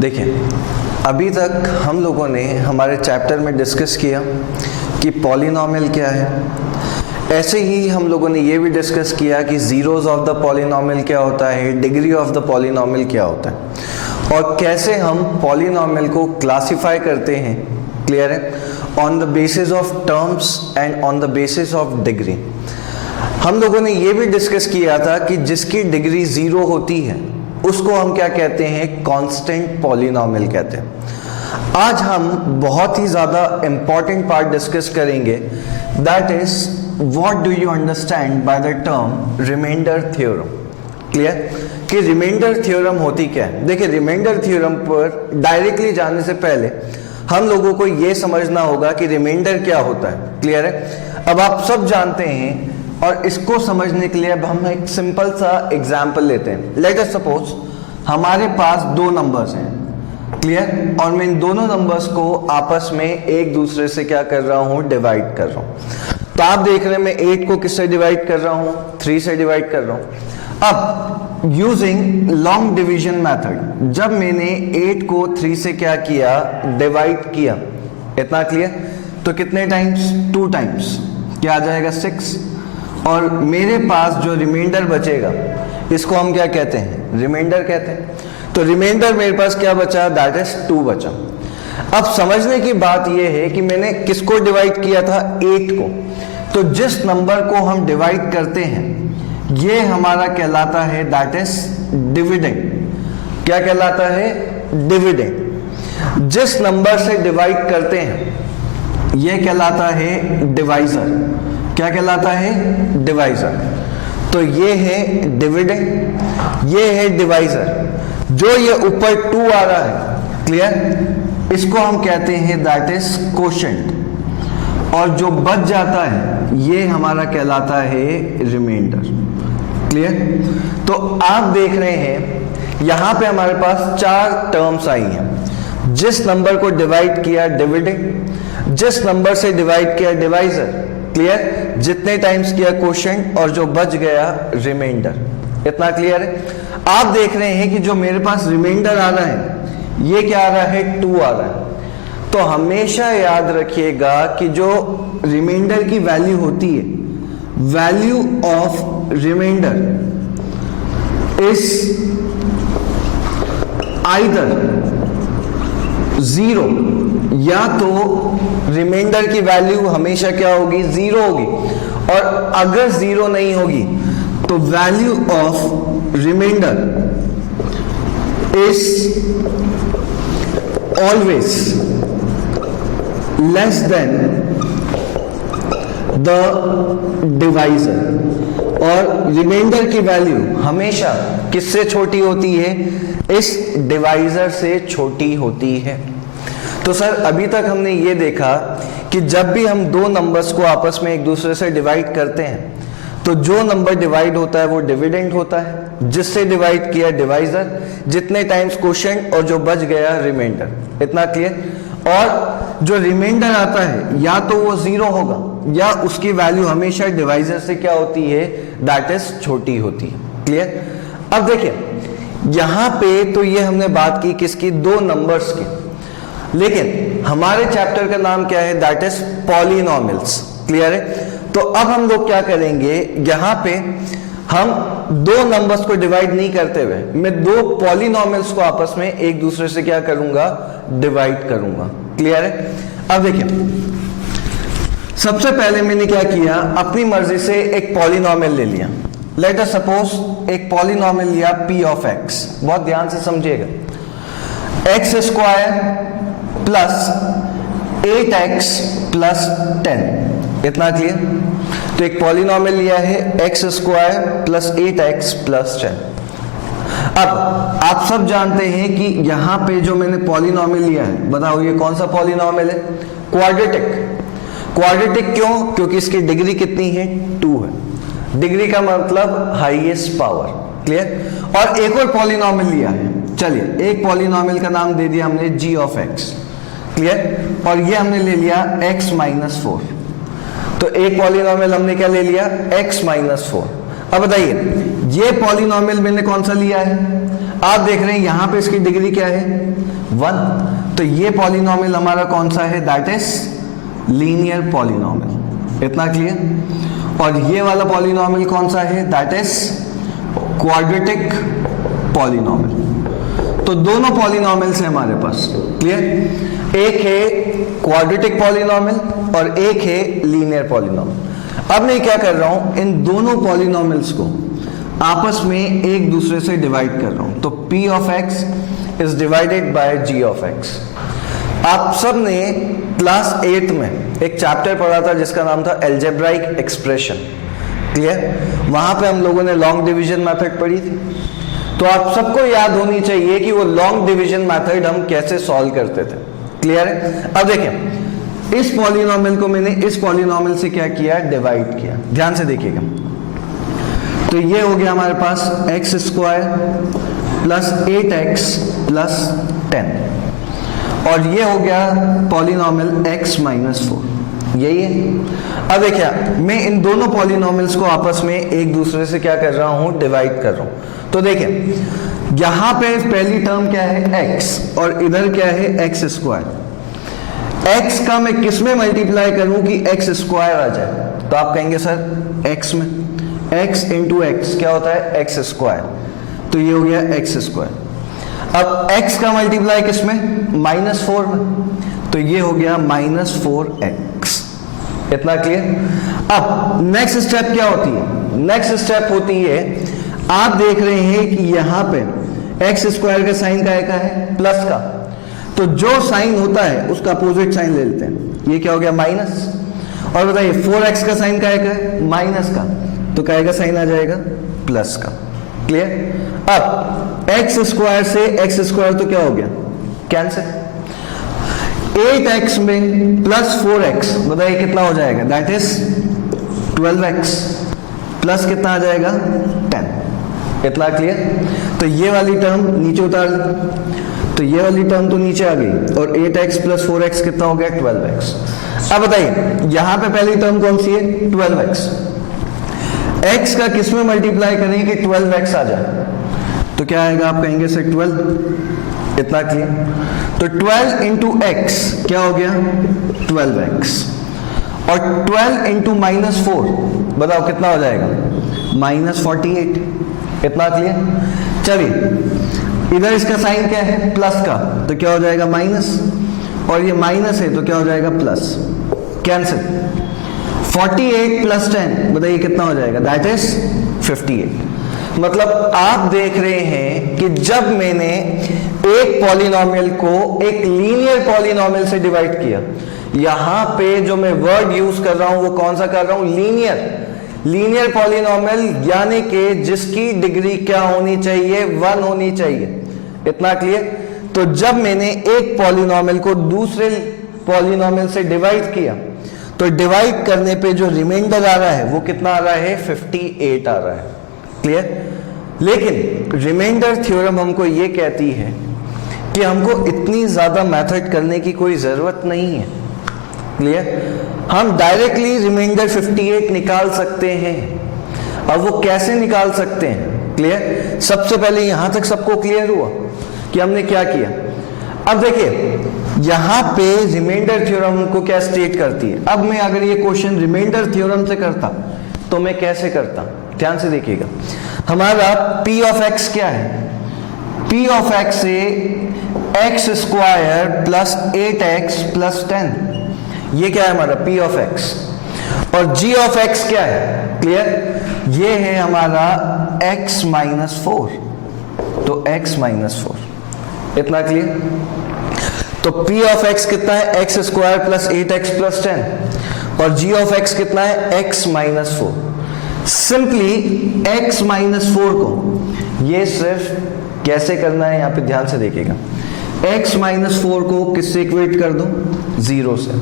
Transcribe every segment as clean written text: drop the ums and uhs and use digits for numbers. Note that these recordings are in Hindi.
देखिए, अभी तक हम लोगों ने हमारे चैप्टर में डिस्कस किया कि पॉलिनॉमियल क्या है। ऐसे ही हम लोगों ने ये भी डिस्कस किया कि जीरोस ऑफ द पॉलिनॉमियल क्या होता है, डिग्री ऑफ द पॉलिनॉमियल क्या होता है, और कैसे हम पॉलिनॉमियल को क्लासिफाई करते हैं। क्लियर है? On the basis of terms and on the basis of degree. हम लोगों ने ये भी डिस्कस किया था कि जिसकी डिग्री जीरो होती है उसको हम क्या कहते हैं, कांस्टेंट पॉलिनॉमियल कहते हैं। आज हम बहुत ही ज़्यादा इंपॉर्टेंट पार्ट डिस्कस करेंगे, that is what do you understand by the term remainder theorem. Clear? कि रिमाइंडर थ्योरम होती क्या है। देखिए, रिमाइंडर थ्योरम पर डायरेक्टली जाने से पहले हम लोगों को यह समझना होगा कि रिमाइंडर क्या होता है। क्लियर है? अब आप सब जानते हैं, और इसको समझने के लिए अब हम एक सिंपल सा एग्जाम्पल लेते हैं। लेट अस सपोज हमारे पास दो नंबर्स हैं। क्लियर? और मैं इन दोनों नंबर्स को आपस में एक दूसरे से क्या कर रहा हूं, डिवाइड कर रहा हूं। तो आप देख रहे हैं मैं 8 को किससे डिवाइड कर रहा हूं, 3 से डिवाइड कर रहा हूं। अब यूजिंग लॉन्ग डिवीजन मेथड, जब मैंने 8 को 3 से क्या किया, डिवाइड किया, इतना क्लियर, तो कितने टाइम्स, 2 टाइम्स, क्या आ जाएगा, 6। और मेरे पास जो रिमाइंडर बचेगा इसको हम क्या कहते हैं, रिमाइंडर कहते हैं। तो रिमाइंडर मेरे पास क्या बचा, दैट इज 2 बचा। अब समझने की बात यह है कि मैंने किसको डिवाइड किया था, 8 को। तो जिस नंबर को हम डिवाइड करते हैं ये हमारा कहलाता है, दैट इज डिविडेंड। क्या कहलाता है, डिविडेंड। जिस नंबर से डिवाइड करते हैं यह कहलाता है डिवाइजर। क्या कहलाता है, डिवाइजर। तो ये है डिविडेंड, ये है डिवाइजर। जो ये ऊपर 2 आ रहा है, क्लियर, इसको हम कहते हैं दैट इज कोशेंट। और जो बच जाता है ये हमारा कहलाता है रिमाइंडर। क्लियर? तो आप देख रहे हैं यहां पे हमारे पास 4 टर्म्स आई हैं। जिस नंबर को डिवाइड किया, डिविडेंड। जिस नंबर से डिवाइड किया, डिवाइजर। क्लियर? जितने टाइम्स किया, कोशेंट। और जो बच गया, रिमाइंडर। इतना क्लियर है? आप देख रहे हैं कि जो मेरे पास रिमाइंडर आ रहा है ये क्या आ रहा है, 2 आ रहा है। तो हमेशा याद रखिएगा कि जो रिमाइंडर की वैल्यू होती है, value of remainder is either 0, या तो रिमाइंडर की वैल्यू हमेशा क्या होगी, 0 होगी। और अगर 0 नहीं होगी तो value of remainder is always less than the divisor. और रिमाइंडर की वैल्यू हमेशा किससे छोटी होती है, इस डिवाइजर से छोटी होती है। तो सर अभी तक हमने ये देखा कि जब भी हम दो नंबर्स को आपस में एक दूसरे से डिवाइड करते हैं तो जो नंबर डिवाइड होता है वो डिविडेंड होता है, जिससे डिवाइड किया डिवाइजर, जितने टाइम्स कोशेंट, और जो बच गया रिमाइंडर। इतना क्लियर? और जो रिमाइंडर आता है या तो वो 0 होगा या उसकी वैल्यू हमेशा डिवाइजर से क्या होती है, दैट इज छोटी होती है। क्लियर? अब देखिए यहां पे तो ये हमने बात की किसकी, 2 नंबर्स की, लेकिन हमारे चैप्टर का नाम क्या है, दैट इज पॉलिनॉमियल्स। क्लियर है? तो अब हम लोग क्या करेंगे, यहां पे हम 2 नंबर्स को डिवाइड नहीं करते हुए मैं 2 पॉलिनॉमियल्स को आपस में एक दूसरे से क्या करूंगा, डिवाइड करूंगा। क्लियर है? अब देखिए सबसे पहले मैंने क्या किया, अपनी मर्जी से एक पॉलिनॉमियल ले लिया। लेट अस सपोज एक पॉलिनॉमियल लिया p ऑफ x। बहुत ध्यान से समझिएगा, x square plus 8x plus 10। इतना क्लियर? तो एक पॉलिनॉमियल लिया है x square plus 8x plus 10। अब आप सब जानते हैं कि यहां पे जो मैंने पॉलिनॉमियल लिया है, बताओ ये कौन सा पॉलिनॉमियल है, क्वाड्रेटिक। क्वाड्रेटिक क्यों? क्योंकि इसकी डिग्री कितनी है, 2 है। डिग्री का मतलब हाईएस्ट पावर। क्लियर? और एक और पॉलिनॉमियल लिया है, चलिए एक पॉलिनॉमियल का नाम दे दिया हमने g ऑफ x। क्लियर? और ये हमने ले लिया x माइनस 4। तो एक पॉलिनॉमियल हमने क्या ले लिया, x माइनस 4। अब बताइए ये पॉलिनॉमियल मैंने कौन सा लिया है, आप देख रहे हैं यहां पे इसकी डिग्री क्या है 1, तो ये पॉलिनॉमियल हमारा कौन सा है, दैट इज लीनियर पॉलिनॉमियल। इतना क्लियर। और ये वाला पॉलिनॉमियल कौन सा है, दैट इज क्वाड्रेटिक पॉलिनॉमियल। तो दोनों पॉलिनॉमियल्स हैं हमारे पास, क्लियर। एक है क्वाड्रेटिक पॉलिनॉमियल और एक है लीनियर पॉलिनॉमियल। अब मैं क्या कर रहा हूं, इन दोनों पॉलिनॉमियल्स को आपस में एक दूसरे से डिवाइड कर रहा हूं। तो p of x is divided by g of x। आप सब ने क्लास 8 में एक चैप्टर पढ़ा था जिसका नाम था एल्जेब्राइक एक्सप्रेशन, क्लियर। वहां पे हम लोगों ने लॉन्ग डिवीजन मेथड पढ़ी थी। तो आप सबको याद होनी चाहिए कि वो लॉन्ग डिवीजन मेथड हम कैसे सॉल्व करते थे, क्लियर है। अब देखें, इस पॉलिनॉमियल को मैंने इस पॉलिनॉमियल से क्या किया, डिवाइड किया। ध्यान से देखिएगा, तो ये हो गया हमारे पास X square plus 8x plus 10, और ये हो गया पॉलिनॉमियल x माइनस 4, यही है। अब देखिए, मैं इन दोनों पॉलिनॉमियल्स को आपस में एक दूसरे से क्या कर रहा हूं, डिवाइड कर रहा हूं। तो देखिए यहां पे पहली टर्म क्या है x, और इधर क्या है एक्स स्क्वायर। x का मैं किस में मल्टीप्लाई करूं कि x स्क्वायर आ जाए, तो आप कहेंगे सर x में, x इंटू एक्स क्या होता है, एक्स स्क्वायर, तो ये हो गया एक्स स्क्वायर। अब x का मल्टीप्लाई किस में, -4 में, तो ये हो गया -4x। इतना क्लियर। अब नेक्स्ट स्टेप क्या होती है, नेक्स्ट स्टेप होती है, आप देख रहे हैं कि यहां पे एक्स स्क्वायर का साइन का है प्लस का, तो जो साइन होता है उसका अपोजिट साइन ले लेते हैं। ये क्या हो गया, माइनस। और बताइए 4x का साइन का है माइनस का, तो क्या का साइन आ जाएगा, प्लस का, क्लियर। अब एक्स स्क्वायर से एक्स स्क्वायर तो क्या हो गया, कैंसिल। 8x में प्लस 4x, बताइए कितना हो जाएगा, दैट इज 12x, प्लस कितना आ जाएगा 10। इतना क्लियर। तो ये वाली टर्म नीचे उतार ली, तो ये वाली टर्म तो नीचे आ गई, और 8x प्लस 4x कितना हो गया, 12x। अब बताइए यहां पे पहली टर्म कौन सी है, 12x। x का किस में मल्टीप्लाई करेंगे कि 12x आ जाए, तो क्या आएगा, आप कहेंगे सर 12। इतना क्लियर। तो 12 इंटू एक्स क्या हो गया, 12x, और 12 इंटू -4 बताओ कितना हो जाएगा, -48। इतना क्लियर। चलिए इधर इसका साइन क्या है, प्लस का, तो क्या हो जाएगा माइनस, और ये माइनस है तो क्या हो जाएगा प्लस, कैंसिल। 48 प्लस 10 बताइए कितना हो जाएगा, दैट इज 58। मतलब आप देख रहे हैं कि जब मैंने एक पॉलिनॉमियल को एक लीनियर पॉलिनॉमियल से डिवाइड किया, यहां पे जो मैं वर्ड यूज कर रहा हूं वो कौन सा कर रहा हूं, लीनियर। लीनियर पॉलिनॉमियल यानी कि जिसकी डिग्री क्या होनी चाहिए, 1 होनी चाहिए। इतना क्लियर। तो जब मैंने एक पॉलिनॉमियल को दूसरे पॉलिनॉमियल से डिवाइड किया, तो डिवाइड करने पे जो रिमाइंडर आ रहा है वो कितना आ रहा है, 58 आ रहा है। क्लियर। लेकिन रिमाइंडर थ्योरम हमको ये कहती है कि हमको इतनी ज्यादा मेथड करने की कोई जरूरत नहीं है। क्लियर। हम डायरेक्टली रिमाइंडर 58 निकाल सकते हैं। अब वो कैसे निकाल सकते हैं, क्लियर। सबसे पहले यहां तक सबको क्लियर हुआ कि हमने क्या किया। अब देखिए यहां पे रिमाइंडर थ्योरम को क्या स्टेट करती है। अब मैं अगर ये क्वेश्चन रिमाइंडर थ्योरम से करता तो मैं कैसे करता, ध्यान से देखिएगा। हमारा p ऑफ x क्या है, p ऑफ x से x square plus 8x plus 10, ये क्या है हमारा p ऑफ x। और g ऑफ x क्या है, क्लियर, ये है हमारा x माइनस 4, तो x माइनस 4। इतना क्लियर। तो p ऑफ x कितना है, x square plus 8x plus 10, और g ऑफ x कितना है, x minus 4। Simply x minus 4 को ये सिर्फ कैसे करना है, यहां पे ध्यान से देखिएगा। x माइनस 4 को किससे इक्वेट कर दो, 0 से।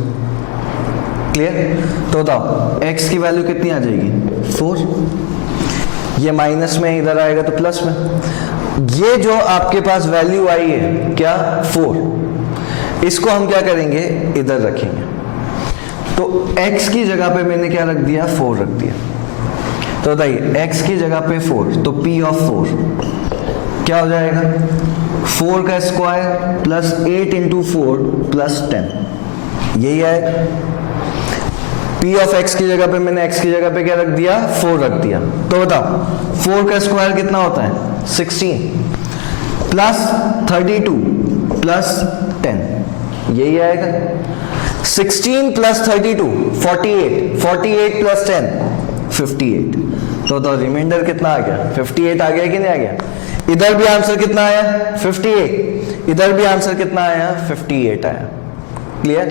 क्लियर। तो बताओ x की वैल्यू कितनी आ जाएगी, 4। ये माइनस में इधर आएगा तो प्लस में। ये जो आपके पास वैल्यू आई है क्या, 4, इसको हम क्या करेंगे, इधर रखेंगे। तो x की जगह पे मैंने क्या रख दिया, 4 रख दिया। तो बताइए x की जगह पे 4, तो p ऑफ 4 क्या हो जाएगा 4 का स्क्वायर प्लस 8 इंटू 4 प्लस 10, यही आएगा। p ऑफ x की जगह पे मैंने x की जगह पे क्या रख दिया 4 रख दिया, तो बताओ 4 का स्क्वायर कितना होता है 16 प्लस 32 प्लस 10, यही आएगा। 16 प्लस 32 48, 48 प्लस 10 58, तो रिमाइंडर कितना आ गया 58 आ गया कि नहीं आ गया। इधर भी आंसर कितना आया 58, इधर भी आंसर कितना आया 58 आया। क्लियर।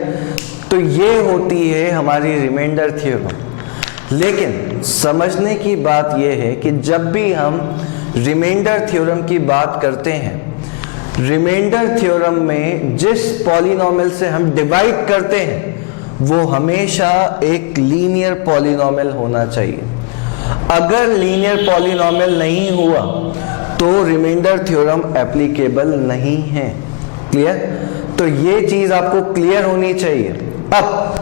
तो ये होती है हमारी रिमाइंडर थ्योरम। लेकिन समझने की बात यह है कि जब भी हम रिमाइंडर थ्योरम की बात करते हैं, रिमाइंडर थ्योरम में जिस पॉलिनॉमियल से हम डिवाइड करते हैं वो हमेशा एक लीनियर पॉलिनॉमियल होना चाहिए। अगर लीनियर पॉलिनॉमियल नहीं हुआ तो रिमाइंडर थ्योरम एप्लीकेबल नहीं है। क्लियर। तो ये चीज आपको क्लियर होनी चाहिए। अब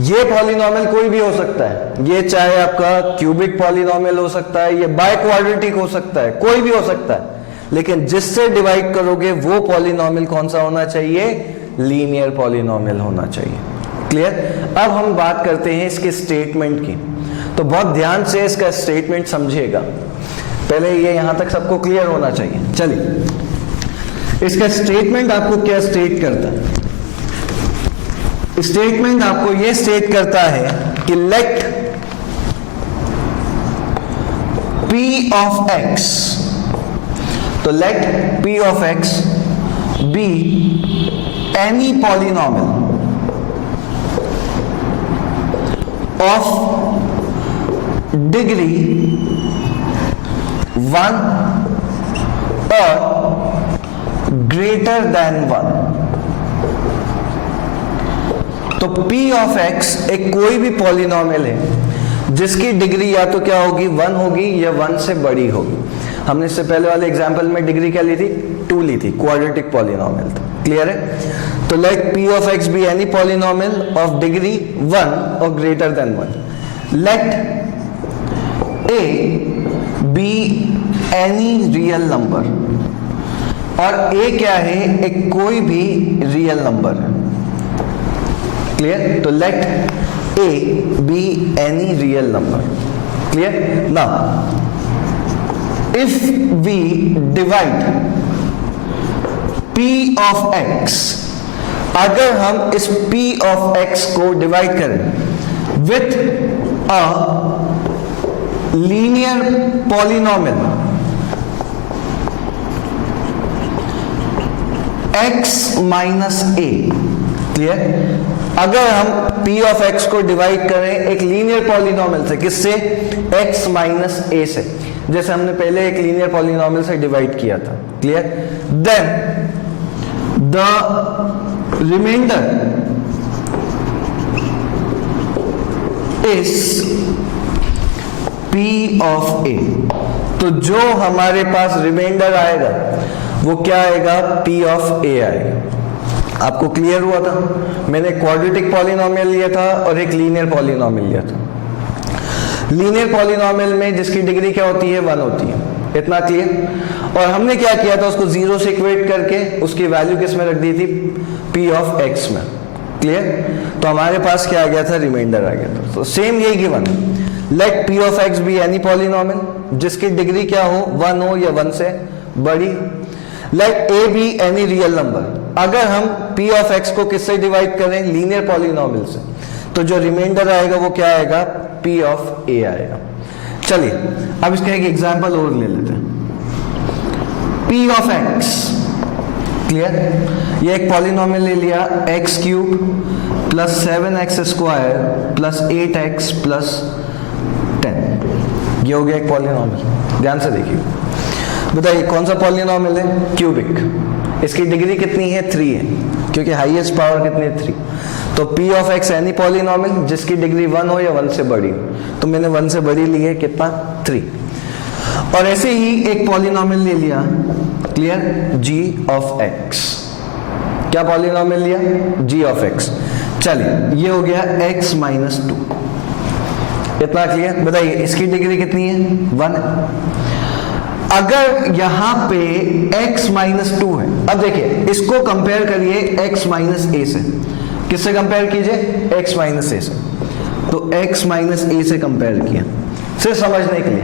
ये पॉलिनॉमियल कोई भी हो सकता है, ये चाहे आपका क्यूबिक पॉलिनॉमियल हो सकता है, ये बाय क्वाड्रेटिक हो सकता है, कोई भी हो सकता है, लेकिन जिससे डिवाइड करोगे वो पॉलिनॉमियल कौन सा होना चाहिए, लीनियर पॉलिनॉमियल होना चाहिए। क्लियर। अब हम बात करते हैं इसके स्टेटमेंट की, तो बहुत ध्यान से इसका स्टेटमेंट समझिएगा। पहले ये यहां तक सबको क्लियर होना चाहिए। चलिए, इसका स्टेटमेंट आपको क्या स्टेट करता है। स्टेटमेंट आपको ये स्टेट करता है कि लेट p ऑफ x, तो let p of x be any polynomial of degree 1 और ग्रेटर देन 1। तो p ऑफ x एक कोई भी पॉलिनॉमियल है जिसकी डिग्री या तो क्या होगी 1 होगी या 1 से बड़ी होगी। हमने इससे पहले वाले एग्जांपल में डिग्री क्या ली थी 2 ली थी, क्वाड्रेटिक पॉलिनॉमियल था। क्लियर है। तो let p of x be any polynomial of degree 1 और greater than 1। Let a be any real number, और a क्या है, एक कोई भी रियल नंबर है। क्लियर। तो let a be any real number. Clear. Now if we divide p of x, अगर हम इस p ऑफ x को डिवाइड करें with a linear polynomial x minus a। Clear. अगर हम p ऑफ x को डिवाइड करें एक लीनियर पॉलिनॉमियल से, किससे, x माइनस a से, जैसे हमने पहले एक लीनियर पॉलिनॉमियल से डिवाइड किया था। Clear. Then the remainder is p of a। तो जो हमारे पास रिमाइंडर आएगा वो क्या आएगा, p ऑफ a आएगा। आपको क्लियर हुआ था। मैंने क्वाड्रेटिक पॉलिनॉमियल लिया था और एक लीनियर पॉलिनॉमियल लिया था। लीनियर पॉलिनॉमियल में जिसकी डिग्री क्या होती है 1 होती है, इतना क्लियर। और हमने क्या किया था, उसको 0 से इक्वेट करके उसकी वैल्यू किस में रख दी थी, p ऑफ x में। क्लियर। तो हमारे पास क्या आ गया था, रिमाइंडर आ गया था। तो सेम यही गिवन है, let p of x be any polynomial जिसकी डिग्री क्या हो 1 हो या 1 से बड़ी। Let a be any real number, अगर हम p ऑफ x को किससे डिवाइड करें, लीनियर पॉलिनॉमियल से, तो जो रिमाइंडर आएगा वो क्या आएगा, p ऑफ a आएगा। चलिए अब इसका एक एग्जांपल और ले लेते हैं। p ऑफ x, क्लियर, ये एक पॉलिनॉमियल ले लिया x cube plus 7x square plus 8x plus 10, ये हो गया एक पॉलिनॉमियल। ध्यान से देखिए, बताइए कौन सा पॉलिनॉमियल है, क्यूबिक। इसकी डिग्री कितनी है, 3 है, क्योंकि हाईएस्ट पावर कितनी है, 3। तो p of x any polynomial जिसकी डिग्री 1 हो या 1 से बड़ी हो, तो मैंने 1 से बड़ी ली है, कितना, 3। और ऐसे ही एक पॉलिनॉमियल ले लिया, क्लियर, g ऑफ x। क्या पॉलिनॉमियल लिया, g ऑफ x। चलिए ये हो गया x माइनस 2, इतना क्लियर। बताइए इसकी डिग्री कितनी है, 1। अगर यहां पे x माइनस 2 है, अब देखिए इसको कंपेयर करिए x माइनस a से। किससे कंपेयर कीजिए? x माइनस a से। तो x माइनस a से कंपेयर किया सिर्फ समझने के लिए।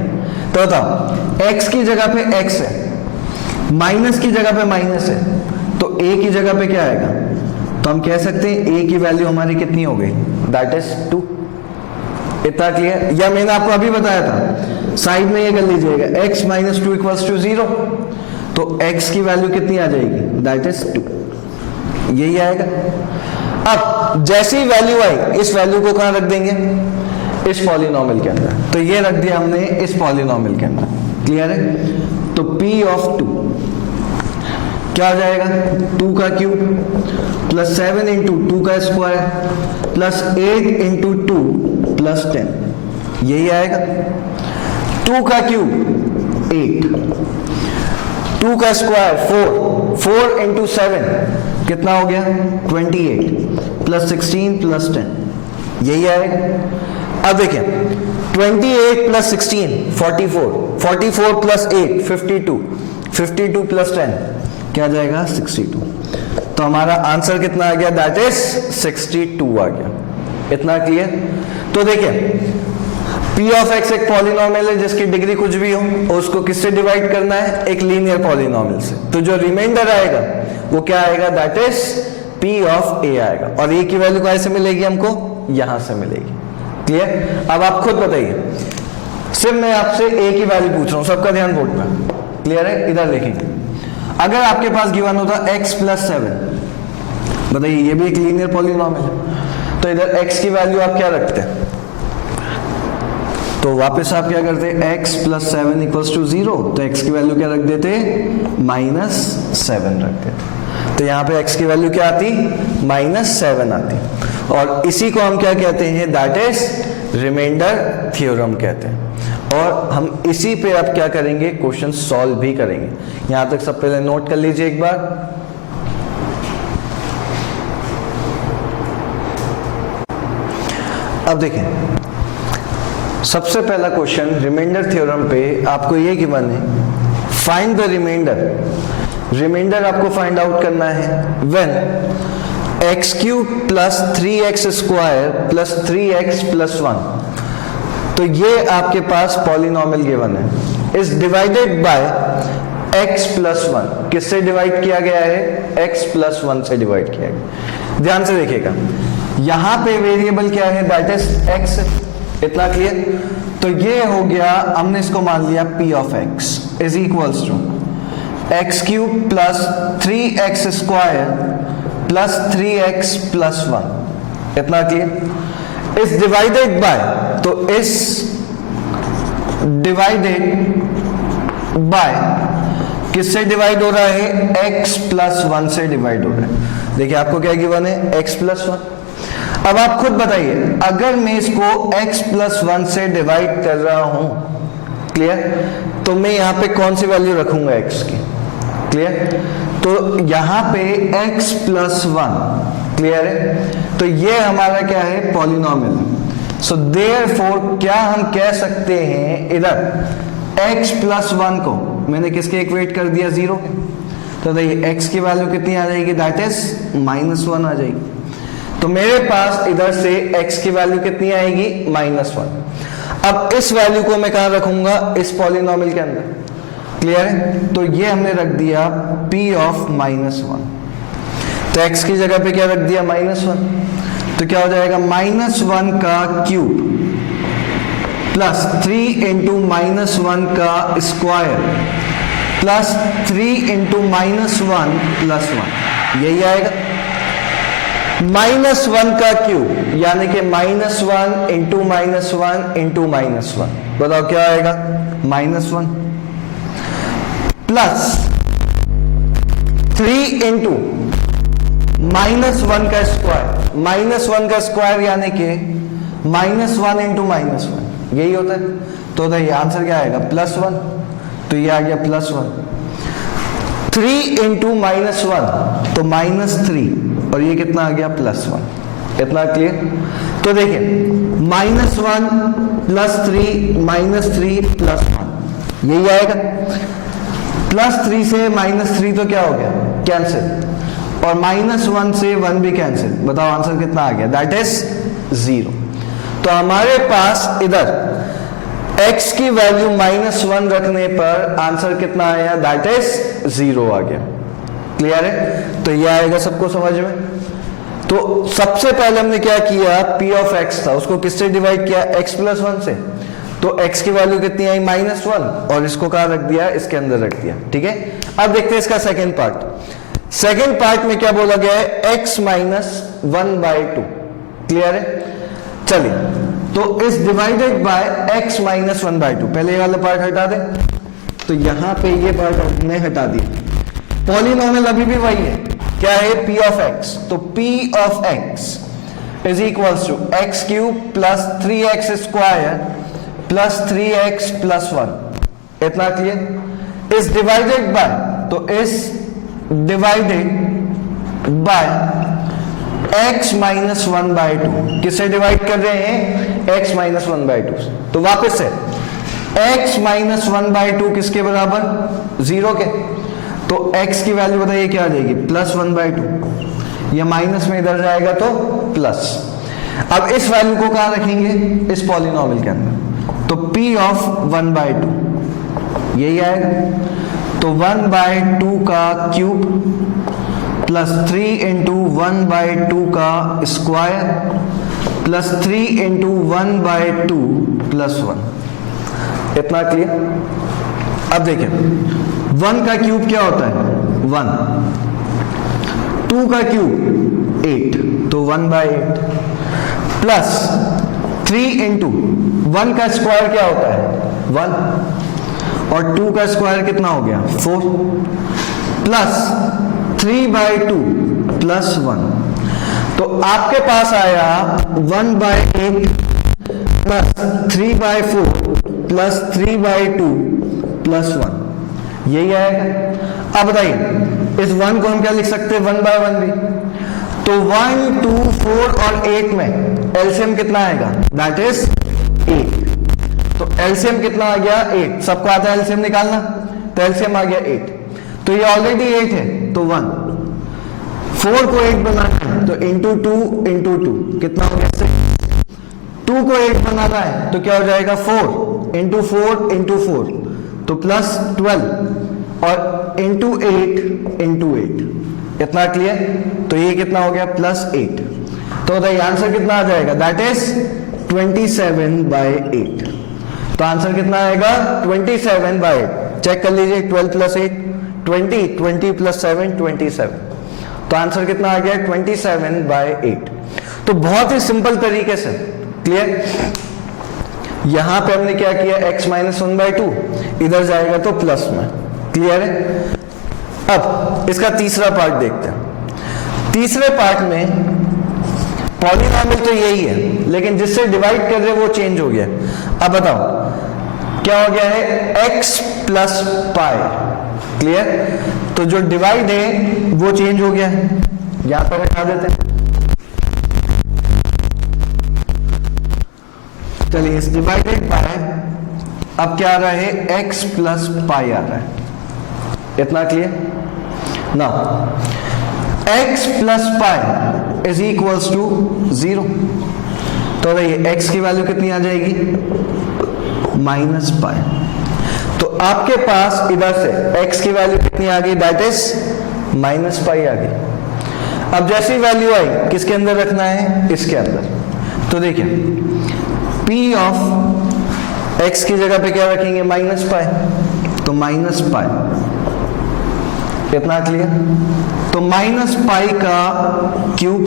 तो बताओ x की जगह पे x है, माइनस की जगह पे माइनस है, तो a की जगह पे क्या आएगा? तो हम कह सकते हैं a की वैल्यू हमारी कितनी हो गई? That is 2। इतना क्लियर? या मैंने आपको अभी बताया था, साइड में ये कर लीजिएगा, x माइनस 2 इक्वल्स टू 0, तो x की वैल्यू कितनी आ जाएगी? That is 2। यही आएगा। अब जैसी वैल्यू आई, इस वैल्यू को कहां रख देंगे? इस पॉलिनॉमियल के अंदर। तो ये रख दिया हमने इस पॉलिनॉमियल के अंदर। क्लियर है? तो p ऑफ 2 क्या हो जाएगा? 2 का क्यूब प्लस 7 इंटू 2 का स्क्वायर प्लस 8 इंटू 2 प्लस 10, यही आएगा। 2 का क्यूब 8, 2 का स्क्वायर 4, 4 इंटू 7 कितना हो गया? 28 प्लस 16 प्लस 10, यही आएगा। अब देखिए 28 प्लस 16 44, 44 प्लस 8 52, 52 प्लस 10 क्या जाएगा? 62। तो हमारा आंसर कितना आ गया? दैट इज 62 आ गया। इतना क्लियर? तो देखिए p ऑफ x एक पॉलिनॉमियल है जिसकी डिग्री कुछ भी हो, और उसको किससे डिवाइड करना है? एक लीनियर पॉलिनॉमियल से। तो जो रिमाइंडर आएगा वो क्या आएगा? That is p of a आएगा। और a की वैल्यू कहां से मिलेगी हमको? यहां से मिलेगी। क्लियर? अब आप खुद बताइए, सिर्फ मैं आपसे a की वैल्यू पूछ रहा हूं, सबका ध्यान बोर्ड पे। क्लियर है? इधर देखेंगे, अगर आपके पास गिवन होता x प्लस 7, बताइए ये भी एक लीनियर पॉलिनॉमियल है, तो इधर x की वैल्यू आप क्या रखते हैं? तो वापस आप क्या करते? x प्लस 7 इक्वल्स टू 0, तो x की वैल्यू क्या रख देते? माइनस 7 रख देते। तो यहाँ पे x की वैल्यू क्या आती? माइनस 7 आती। और इसी को हम क्या कहते हैं? दैट इज रिमाइंडर थ्योरम कहते हैं। और हम इसी पे अब क्या करेंगे? क्वेश्चन सॉल्व भी करेंगे। यहां तक सब पहले नोट कर लीजिए एक बार। अब देखें, सबसे पहला क्वेश्चन रिमाइंडर थ्योरम पे आपको ये गिवन है, फाइंड द रिमाइंडर। रिमाइंडर आपको फाइंड आउट करना है when x cube plus 3x square plus 3x plus 1। तो ये आपके पास पॉलिनॉमियल गिवन है, is divided by x plus 1। किससे डिवाइड किया गया है? x प्लस 1 से डिवाइड किया गया। ध्यान से देखिएगा, यहां पे वेरिएबल क्या है? That is x। इतना क्लियर? तो ये हो गया, हमने इसको मान लिया p of x is equals to x cube plus 3x square plus 3x plus 1। इतना क्लियर? इज डिवाइडेड बाय, तो इस डिवाइडेड बाय किससे डिवाइड हो रहा है? x प्लस 1 से डिवाइड हो रहा है। देखिए आपको क्या गिवन है? x plus 1। अब आप खुद बताइए, अगर मैं इसको x प्लस 1 से डिवाइड कर रहा हूं, क्लियर, तो मैं यहां पे कौन सी वैल्यू रखूंगा x की? क्लियर? तो यहां पे x प्लस 1, क्लियर है? तो ये हमारा क्या है? पॉलिनॉमियल। सो देयरफॉर क्या हम कह सकते हैं, इधर x प्लस 1 को मैंने किसके इक्वेट कर दिया? 0 के। तो देखिए x की वैल्यू कितनी आ जाएगी? दैट इज माइनस 1 आ जाएगी। तो मेरे पास इधर से x की वैल्यू कितनी आएगी? माइनस 1। अब इस वैल्यू को मैं कहां रखूंगा? इस पॉलिनॉमियल के अंदर। क्लियर है? तो ये हमने रख दिया p ऑफ माइनस 1। तो x की जगह पे क्या रख दिया? माइनस 1। तो क्या हो जाएगा? माइनस 1 का क्यूब प्लस 3 इंटू माइनस 1 का square plus 3 into minus 1 plus 1, यही आएगा। माइनस 1 का क्यूब यानी कि minus 1 into minus 1 into minus 1, बताओ क्या आएगा? माइनस 1 प्लस 3 इंटू माइनस 1 का स्क्वायर, माइनस 1 का स्क्वायर यानी कि माइनस 1 इंटू माइनस 1, यही होता है। तो ये आंसर क्या आएगा? प्लस 1। तो ये आ गया प्लस 1। 3 इंटू माइनस 1 तो माइनस 3, और ये कितना आ गया? प्लस 1। इतना क्लियर? तो देखिए माइनस 1 प्लस 3 माइनस 3 प्लस 1, यही आएगा। +3 से -3 तो क्या हो गया, कैंसिल, और -1 से 1 भी कैंसिल। बताओ आंसर कितना आ गया, दैट इज 0। तो हमारे पास इधर x की वैल्यू -1 रखने पर आंसर कितना आया, दैट इज 0 आ गया। क्लियर है? तो ये आएगा सबको समझ में। तो सबसे पहले हमने क्या किया, p ऑफ x था, उसको किससे डिवाइड किया, x + 1 से। तो x की वैल्यू कितनी आई, -1, और इसको कहां रख दिया, इसके अंदर रख दिया। ठीक है, अब देखते हैं इसका सेकंड पार्ट। सेकंड पार्ट में क्या बोला गया है, x - 1/2। क्लियर है? चलिए, तो इस डिवाइडेड बाय x - 1/2, पहले ये वाला पार्ट हटा दें। तो यहां पे ये पार्ट हमने हटा दिया। पॉलिनोमियल अभी भी वही है, क्या है, p ऑफ x। तो p of x is equals to x³ + 3x² + 3x + 1। इतना क्लियर? इस डिवाइडेड बाय, तो इस डिवाइडेड बाय x - 1/2, किससे डिवाइड कर रहे हैं, x - 1/2। तो वापस से x - 1/2 किसके बराबर, 0 के। तो x की वैल्यू बताइए क्या आ जाएगी, +1/2। ये माइनस में इधर जाएगा तो प्लस। अब इस वैल्यू को कहां रखेंगे, इस पॉलिनोमियल के अंदर। तो p ऑफ 1/2 यही आएगा। तो 1/2 का क्यूब प्लस 3 × 1/2 का स्क्वायर प्लस 3 × 1/2 + 1। इतना क्लियर? अब देखिए, 1 का क्यूब क्या होता है, 1, 2 का क्यूब 8, तो 1/8 प्लस 3 × 1 का स्क्वायर क्या होता है, 1, और 2 का स्क्वायर कितना हो गया, 4, प्लस 3/2 + 1। तो आपके पास आया 1/8 प्लस 3/4 प्लस 3/2 + 1, यही आएगा। अब बताइए, इस 1 को हम क्या लिख सकते हैं, 1/1 भी। तो 1, 2, 4 और 8 में एलसीएम कितना आएगा, दैट इज 8। तो एलसीएम कितना आ गया, 8। सबको आता है एलसीएम निकालना, तो एलसीएम आ गया 8। तो ये ऑलरेडी 8 है, तो 1। 4 को 8 बनाना है, तो × 2 × 2 कितना हो गया, 6। 2 को 8 बनाना है, तो क्या हो जाएगा, 4 × 4 × 4, तो +12, और × 8 × 8। इतना क्लियर? तो ये कितना हो गया, +8। तो बताइए आंसर कितना आ जाएगा, दैट इज 27/8। तो आंसर कितना आएगा, 27/8। चेक कर लीजिए, 12 + 8 20, 20 + 7 27। तो आंसर कितना आ गया, 27/8। तो बहुत ही सिंपल तरीके से, क्लियर? यहां पे हमने क्या किया, x - 1/2, इधर जाएगा तो प्लस में। क्लियर है? अब इसका तीसरा पार्ट देखते हैं। तीसरे पार्ट में पॉलिनोमियल तो यही है, लेकिन जिससे डिवाइड कर रहे वो चेंज हो गया। अब बताओ क्या हो गया है, x + π। क्लियर? तो जो डिवाइड है वो चेंज हो गया है, यहां पर हटा देते हैं। चलिए, इस डिवाइडेड बाय अब क्या आ रहा है, x + π आ रहा है। इतना clear? Now x + π is equals to 0। तो देखिए x की वैल्यू कितनी आ जाएगी, -π। तो आपके पास इधर से x की वैल्यू कितनी आ गई, दैट इज -π आ गई। अब जैसी वैल्यू आई किसके अंदर रखना है, इसके अंदर। तो देखिए p ऑफ x की जगह पे क्या रखेंगे, -π। तो -π। कितना क्लियर? तो -π का क्यूब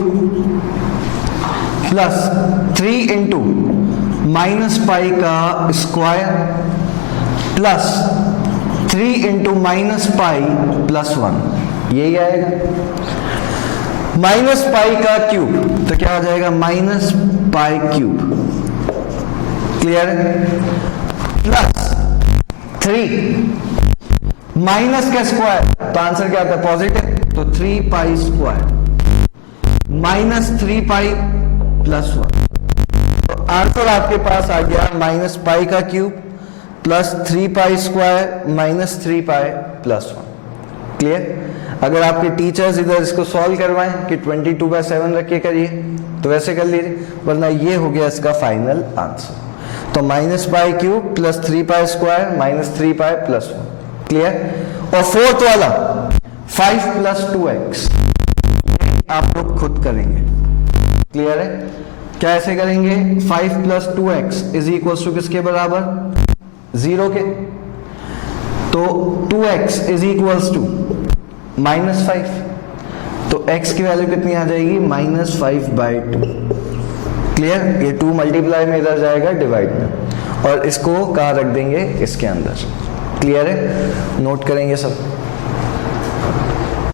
प्लस 3 × -π का स्क्वायर प्लस 3 × -π + 1, यही आएगा। -π का क्यूब तो क्या हो जाएगा, -π³। क्लियर है? प्लस 3 माइनस का स्क्वायर, तो आंसर क्या आता है, पॉजिटिव। तो 3π² -3π + 1। तो आंसर आपके पास आ गया -π का cube plus 3 pi square minus 3 pi plus 1। Clear? अगर आपके टीचर्स इधर इसको सॉल्व करवाएं कि 22/7 रख के करिए तो वैसे कर लीजिए, वरना ये हो गया इसका फाइनल आंसर। तो minus pi cube plus 3 pi square minus 3 pi plus 1। Clear? और फोर्थ वाला 5 प्लस 2x आप लोग खुद करेंगे। क्लियर है? कैसे करेंगे? 5 plus 2x is equal to किसके बराबर? 0 के। तो 2x इज इक्वल्स टू -5, तो x की वैल्यू कितनी आ जाएगी? -5/2। क्लियर? ये 2 मल्टीप्लाई में इधर जाएगा डिवाइड में, और इसको कहाँ रख देंगे? इसके अंदर। क्लियर है? नोट करेंगे सब।